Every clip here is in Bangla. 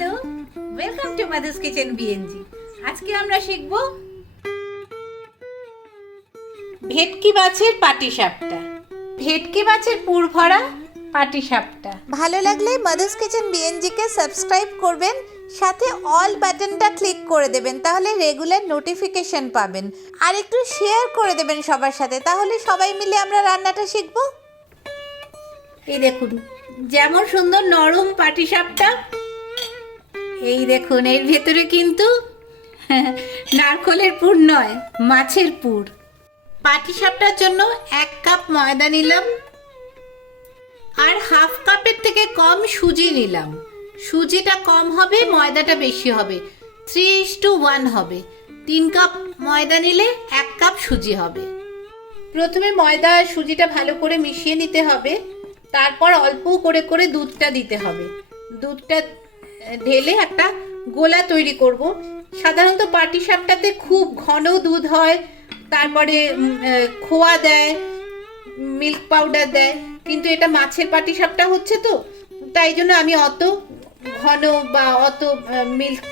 Hello, welcome to mother's kitchen BNG. আজকে আমরা শিখব ভেটকি মাছের পাটিসাপটা। ভেটকি মাছের পুর ভরা পাটিসাপটা। ভালো লাগলে মাদার্স কিচেন বিএনজিকে সাবস্ক্রাইব করবেন, সাথে অল বাটনটা ক্লিক করে দেবেন, তাহলে রেগুলার নোটিফিকেশন পাবেন। আর একটু শেয়ার করে দেবেন সবার সাথে, তাহলে সবাই মিলে আমরা রান্নাটা শিখব। এই দেখুন যেমন সুন্দর নরম পাটিসাপটা, এই দেখুন এর ভেতরে কিন্তু নারকলের পুর নয়, মাছের পুর। পাটিসাপটার জন্য 1 কাপ ময়দা নিলাম আর হাফ কাপের থেকে কম সুজি নিলাম। সুজিটা কম হবে, ময়দাটা বেশি হবে, 3:1 হবে। 3 কাপ ময়দা নিলে 1 কাপ সুজি হবে। প্রথমে ময়দা আর সুজিটা ভালো করে মিশিয়ে নিতে হবে, তারপর অল্প করে করে দুধটা দিতে হবে। দুধটা ঢেলে একটা গোলা তৈরি করব। সাধারণত পাটিসাপটাতে খুব ঘন দুধ হয়, তারপরে খোয়া দেয়, মিল্ক পাউডার দেয়, কিন্তু এটা মাছের পাটিসাপটা হচ্ছে তো, তাই জন্য আমি অত ঘন বা অত মিল্ক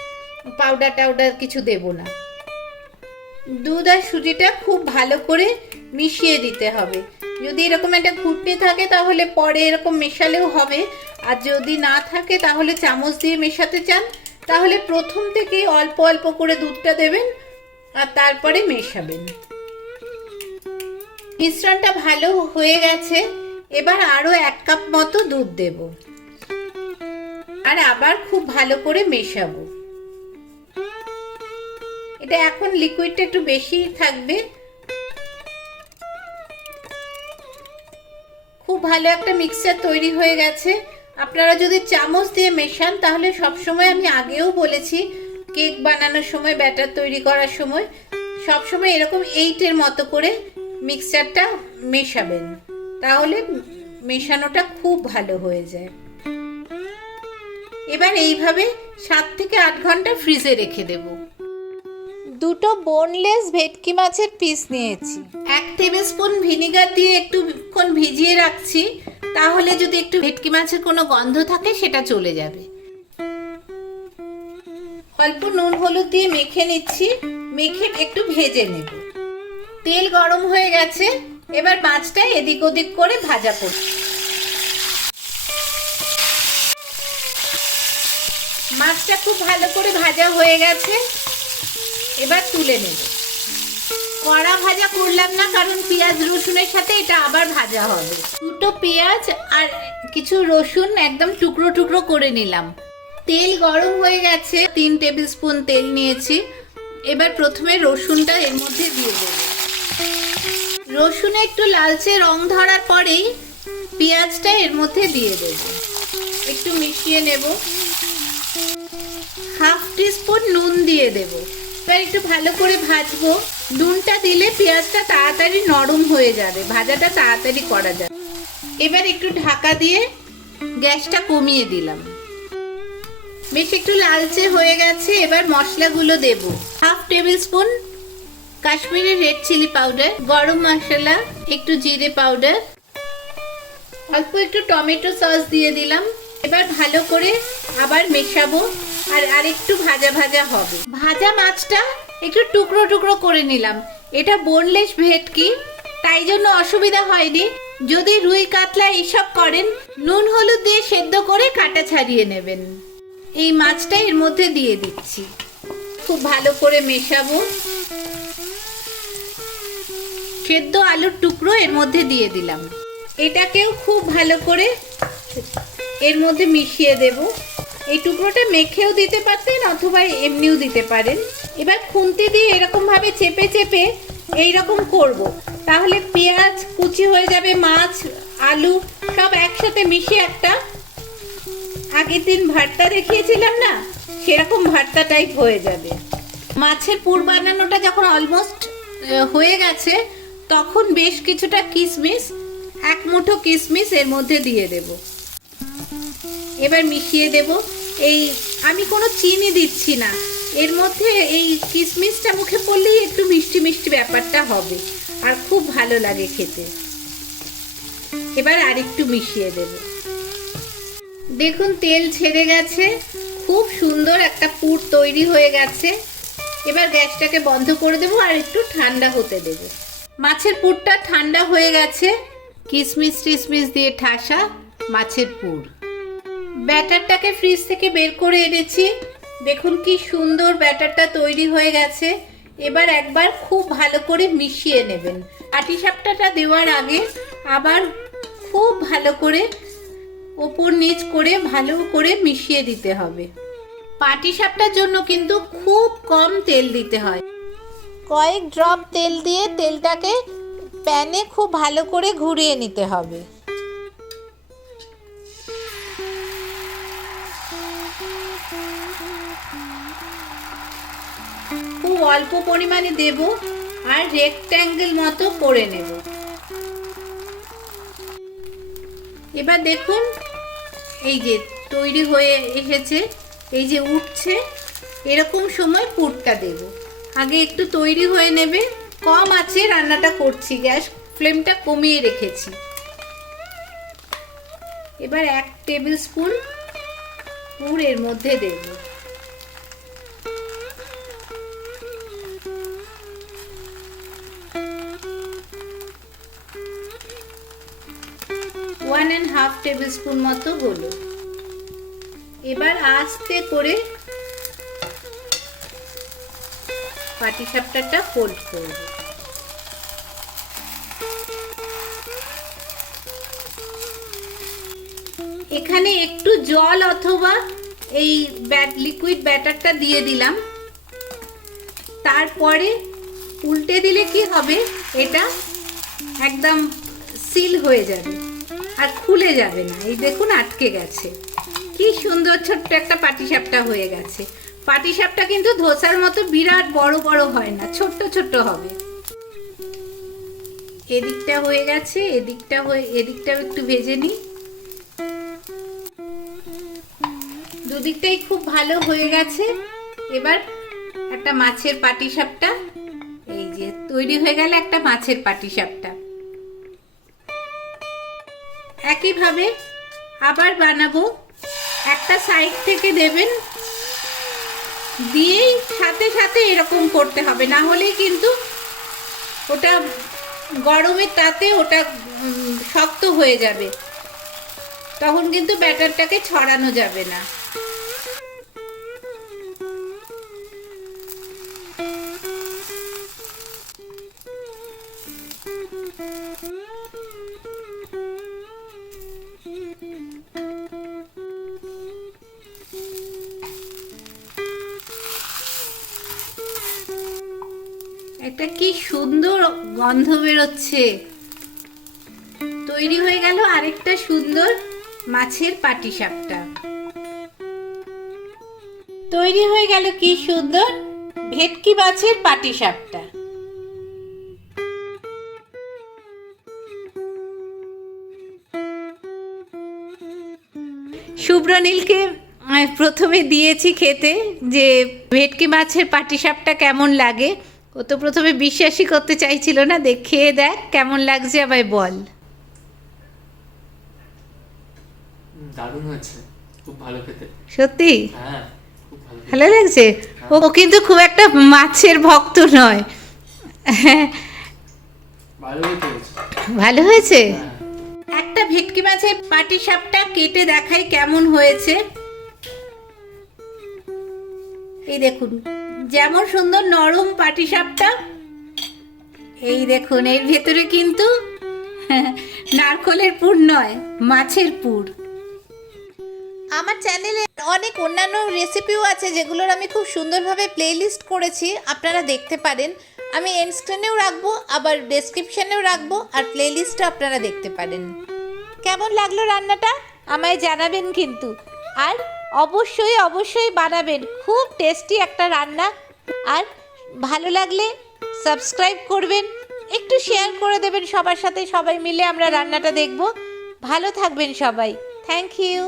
পাউডার কিছু দেব না। দুধ আর সুজিটা খুব ভালো করে মিশিয়ে দিতে হবে। যদি এরকম একটা ঘুটনি থাকে তাহলে পরে এরকম মেশালেও হবে, আর যদি না থাকে তাহলে চামচ দিয়ে মেশাতে চান তাহলে প্রথম থেকেই অল্প অল্প করে দুধটা দেবেন আর তারপরে মেশাবেন। মিশ্রণটা ভালো হয়ে গেছে, এবার আরো 1 কাপ মতো দুধ দেব আর আবার খুব ভালো করে মেশাবো। এটা এখন লিকুইডটা একটু বেশি থাকবে। খুব ভালো একটা মিক্সচার তৈরি হয়ে গেছে। আপনারা যদি চামচ দিয়ে মেশান তাহলে সবসময়, আমি আগেও বলেছি কেক বানানোর সময়, ব্যাটার তৈরি করার সময়, সবসময় এরকম 8-এর মতো করে মিক্সচারটা মেশাবেন, তাহলে মেশানোটা খুব ভালো হয়ে যায়। এবার এইভাবে 7 থেকে 8 ঘন্টা ফ্রিজে রেখে দেব। দুটো বোনলেস ভেটকি মাছের পিস নিয়েছি। 1 টেবিলস্পুন ভিনিগার দিয়ে একটুক্ষণ ভিজিয়ে রাখছি, তাহলে যদি একটু ভেটকি মাছের কোনো গন্ধ থাকে সেটা চলে যাবে। অল্প নুন হলুদ দিয়ে মেখে নিচ্ছি, মেখে একটু ভেজে নেব। তেল গরম হয়ে গেছে, এবার মাছটা এদিক ওদিক করে ভাজা করছি। মাছটা খুব ভালো করে ভাজা হয়ে গেছে, এবার তুলে নেব। কড়া ভাজা করলাম না, কারণ পেঁয়াজ রসুনের সাথে এটা আবার ভাজা হবে। দুটো পেঁয়াজ আর কিছু রসুন একদম টুকরো টুকরো করে নিলাম। তেল গরম হয়ে গেছে, 3 টেবিলস্পুন তেল নিয়েছি। এবার প্রথমে রসুনটা এর মধ্যে দিয়ে দেব। রসুনে একটু লালচে রং ধরার পরেই পেঁয়াজটা এর মধ্যে দিয়ে দেব। একটু মিশিয়ে নেব। হাফ টিস্পুন নুন দিয়ে দেব। এবার একটু ভালো করে ভাজবো। নুনটা দিলে পেঁয়াজটা তাড়াতাড়ি নরম হয়ে যাবে, ভাজাটা তাড়াতাড়ি করা যাবে। এবার একটু ঢাকা দিয়ে গ্যাসটা কমিয়ে দিলাম। বেশ একটু লালচে হয়ে গেছে, এবার মশলাগুলো দেব। Half tablespoon Kashmiri red chilli powder, গরম মশলা, একটু জিরে পাউডার, অল্প একটু টমেটো সস দিয়ে দিলাম। এবার ভালো করে আবার মেশাবো আর আরেকটু ভাজা ভাজা হবে। ভাজা মাছটা একটু টুকরো টুকরো করে নিলাম। এটা বোনলেস ভেটকি, তাই জন্য অসুবিধা হয়নি। যদি রুই কাতলা এইসব করেন, নুন হলুদ দিয়ে সেদ্ধ করে কাটা ছাড়িয়ে নেবেন। এই মাছটা এর মধ্যে দিয়ে দিচ্ছি, খুব ভালো করে মেশাবো। সেদ্ধ আলুর টুকরো এর মধ্যে দিয়ে দিলাম। এটাকেও খুব ভালো করে এর মধ্যে মিশিয়ে দেব। এই টুকরোটা মেখেও দিতে পারতেন অথবা এমনিও দিতে পারেন। এবার খুন্তি দিয়ে এরকম ভাবে চেপে চেপে এইরকম করব, তাহলে পেঁয়াজ কুচি হয়ে যাবে, মাছ আলু সব একসাথে মিশিয়ে একটা আগের দিন ভর্তা দেখিয়েছিলাম না, সেরকম ভর্তা টাইপ হয়ে যাবে। মাছের পুর বানানোটা যখন অলমোস্ট হয়ে গেছে, তখন বেশ কিছুটা কিশমিশ, 1 মুঠো কিশমিশ এর মধ্যে দিয়ে দেব। এবার মিশিয়ে দেব। এই আমি কোনো চিনি দিচ্ছি না এর মধ্যে, এই কিশমিশটা মুখে পড়লেই একটু মিষ্টি মিষ্টি ব্যাপারটা হবে আর খুব ভালো লাগে খেতে। এবার আরেকটু মিশিয়ে দেব। দেখুন তেল ছেড়ে গেছে, খুব সুন্দর একটা পুর তৈরি হয়ে গেছে। এবার গ্যাসটাকে বন্ধ করে দেবো আর একটু ঠান্ডা হতে দেবো। মাছের পুরটা ঠান্ডা হয়ে গেছে। কিশমিশ টিশমিশ দিয়ে ঠাসা মাছের পুর। ব্যাটারটাকে ফ্রিজ থেকে বের করে এনেছি। দেখুন কি সুন্দর ব্যাটারটা তৈরি হয়ে গেছে। এবার একবার খুব ভালো করে মিশিয়ে নেবেন। পাটিসাপটাটা দেওয়ার আগে আবার খুব ভালো করে ওপর নিচ করে ভালো করে মিশিয়ে দিতে হবে। পাটিসাপটার জন্য কিন্তু খুব কম তেল দিতে হয়। কয়েক ড্রপ তেল দিয়ে তেলটাকে প্যানে খুব ভালো করে ঘুরিয়ে নিতে হবে। খুব অল্প পরিমাণে দেব আর রেক্ট্যাঙ্গেল মতো করে নেব। এবার দেখুন এই যে তৈরি হয়ে এসেছে, এই যে উঠছে, এরকম সময় পুরটা দেব। আগে একটু তৈরি হয়ে নেবে। কম আছে রান্নাটা করছি, গ্যাস ফ্লেমটা কমিয়ে রেখেছি। এবার 1 টেবিল স্পুন পুর এর মধ্যে দেব। One and half tablespoon মতো হলো। এবার আস্তে করে পাটিসাপটাটা ফোল্ড করব। এখানে একটু জল অথবা এই লিকুইড ব্যাটারটা দিয়ে দিলাম। তারপরে উল্টে দিলে কি হবে, এটা একদম সিল হয়ে যাবে আর খুলে যাবে না। এই দেখুন আটকে গেছে। কি সুন্দর ছোট্ট একটা পাটিসাপটা হয়ে গেছে। পাটিসাপটা কিন্তু ধোসার মতো বিরাট বড় বড় হয় না, ছোট্ট ছোট্ট হবে। এদিকটা হয়ে গেছে, এদিকটাও একটু ভেজে নিই। দুদিকটাই খুব ভালো হয়ে গেছে। এবার একটা মাছের পাটিসাপটা এই যে তৈরি হয়ে গেল একটা মাছের পাটিসাপটা। একইভাবে আবার বানাবো। একটা সাইড থেকে দেবেন, দিয়েই সাথে সাথে এরকম করতে হবে, না হলে কিন্তু ওটা গরমের তাতে ওটা শক্ত হয়ে যাবে, তখন কিন্তু ব্যাটারটাকে ছড়ানো যাবে না। একটা কি সুন্দর গন্ধ বেরোচ্ছে। তৈরি হয়ে গেল আরেকটা সুন্দর মাছের পাটিসাপটা। তৈরি হয়ে গেল কি সুন্দর ভেটকি মাছের পাটিসাপটা। শুভ্রনীলকে প্রথমে দিয়েছি খেতে যে ভেটকি মাছের পাটিসাপটা কেমন লাগে। ও তো প্রথমে বিশ্বাসই করতে চাইছিল না। খেয়ে দেখ কেমন লাগছে, আবার বল। দারুণ হয়েছে, খুব ভালো খেতে। সত্যি হ্যাঁ, খুব ভালো। ভালো লাগছে। ও কিন্তু খুব একটা মাছের ভক্ত নয়। ভালো হয়েছে। ভালো হয়েছে। একটা ভেটকি মাছের পাটিসাপটা কেটে দেখাই কেমন হয়েছে। এই দেখুন যেমন সুন্দর নরম পাটিসাপটা, এই দেখুন এর ভেতরে কিন্তু নারকলের পুর নয়, মাছের পুর। আমার চ্যানেলে অনেক অন্যান্য রেসিপিও আছে যেগুলোর আমি খুব সুন্দরভাবে প্লেলিস্ট করেছি, আপনারা দেখতে পারেন। আমি এন্ড স্ক্রিনেও রাখবো, আবার ডেসক্রিপশানেও রাখবো, আর প্লেলিস্টও আপনারা দেখতে পারেন। কেমন লাগলো রান্নাটা আমায় জানাবেন কিন্তু, আর অবশ্যই অবশ্যই বানাবেন। খুব টেস্টি একটা রান্না। আর ভালো লাগলে সাবস্ক্রাইব করবেন, একটু শেয়ার করে দেবেন সবার সাথে, সবাই মিলে আমরা রান্নাটা দেখব। ভালো থাকবেন সবাই। Thank you.